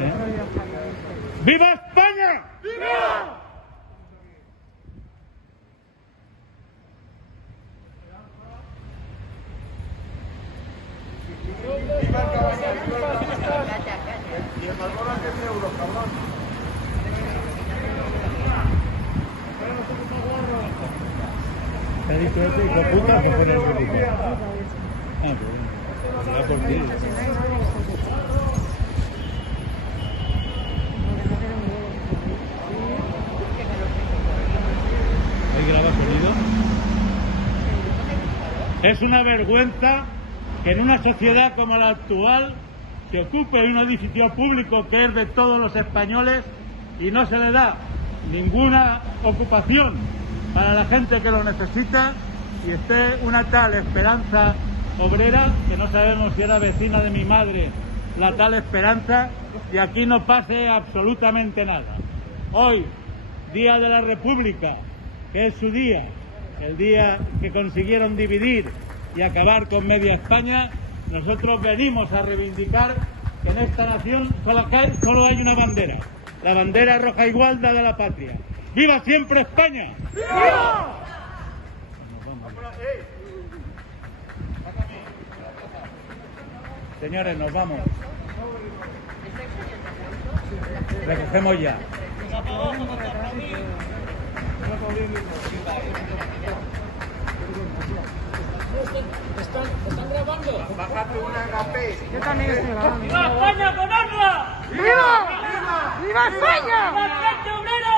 ¿Eh? ¡Viva España! ¡Viva! Y el Malboro que es euro, cabrón. ¿Te ha dicho ese hijo de puta que pone el grupo? Ah, pues bueno. Ya por ti. ¿Ahí graba sonido? Es una vergüenza que en una sociedad como la actual se ocupe un edificio público que es de todos los españoles y no se le da ninguna ocupación para la gente que lo necesita, y esté una tal Esperanza Obrera, que no sabemos si era vecina de mi madre, la tal Esperanza, y aquí no pase absolutamente nada. Hoy, Día de la República, que es su día, el día que consiguieron dividir y acabar con media España, nosotros venimos a reivindicar que en esta nación solo hay una bandera, la bandera roja igualda de la patria. ¡Viva siempre España! ¡Viva! Señores, nos vamos. Recogemos ya. ¿Están grabando? Bájate una HP. Yo también estoy grabando. ¡Viva España con honra! ¡Viva! ¡Viva España! ¡Viva el Frente Obrero!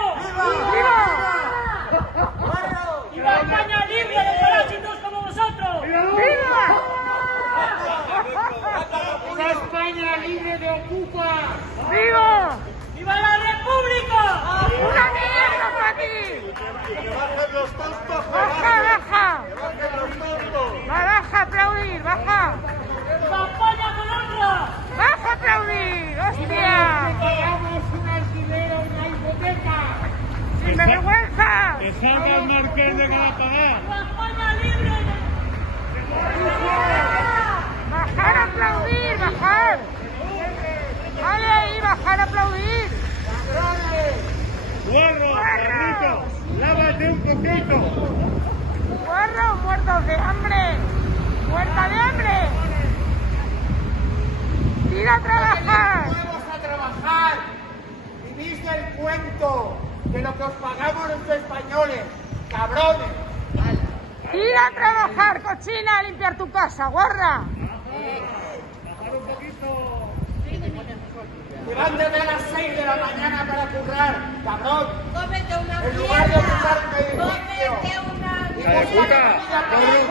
¡Viva! ¡Viva España libre de parásitos como vosotros! ¡Viva! ¡Viva España libre de ocupa! ¡Viva! ¡Viva la República! ¡Una mierda por aquí! Que bajen los tontos. ¡Baja, baja! Que bajen los tontos. ¡Baja, aplaudir! ¡Baja! ¡Viva España con honra! ¡Baja, aplaudir! ¡Hostia! ¡Pagamos un alquiler o una hipoteca! ¡Sin vergüenza! ¡Que salga el marqués de Galapagar! ¡Viva España libre de... ¡Bajar a aplaudir! ¡Bajar! ¡Vale ahí! ¡Bajar a aplaudir! ¡Guarro! ¡Carrito! ¡Lávate un poquito! ¡Guarros muertos de hambre! ¡Muerta de hambre! ¡Ir a trabajar! Vamos a trabajar. Vivís del cuento de lo que os pagamos los españoles, cabrones. ¡Ir a trabajar, cochina, a limpiar tu casa, guarra! ¡Bajar un poquito! Levántame a las 6 de la mañana para currar, cabrón. Cómete una En lugar de ocupar piedra. un edificio. Cómete una ¡Hija de puta!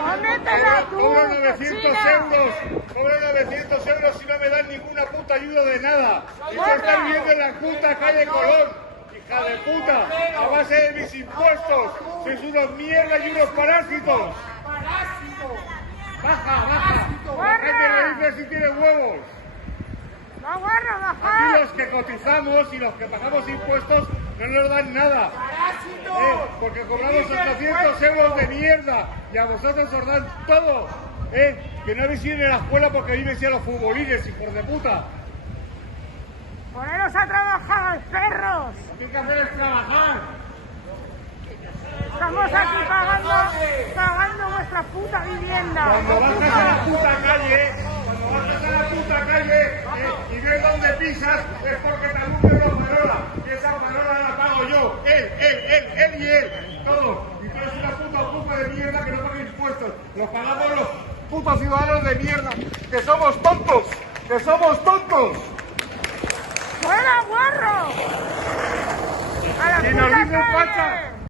¡Cómetela tú, Cobro 900 cochina! euros, cobro 900 euros y no me dan ninguna puta ayuda de nada. Y tú Guarra. estás viviendo en la puta calle Colón, hija de puta, a base de mis impuestos. Sois unos mierdas y unos parásitos. Parásito. Baja, baja. La Guarra. gente le dice si tiene huevos. ¡No, guarra, Aquí bajar! los que cotizamos y los que pagamos impuestos no nos dan nada. Parásito. Porque cobramos 800 euros de mierda y a vosotros os dan todo. Que no habéis ido ni a la escuela porque vives ya los futbolines, hijos de puta. ¡Poneros a trabajar, perros! Lo que hay que hacer es trabajar. Estamos aquí pagando vuestra puta vivienda. Cuando bajas a la puta calle, y ves dónde pisas, es porque te anuncia una farola. Y esa farola la pago yo. Él y él. Todos. Y tú eres una puta ocupa de mierda que no paga impuestos. Los pagamos los putos ciudadanos de mierda. Que somos tontos. Que somos tontos. ¡Fuera, guarro! ¡A la Y nos puta dicen calle! facha.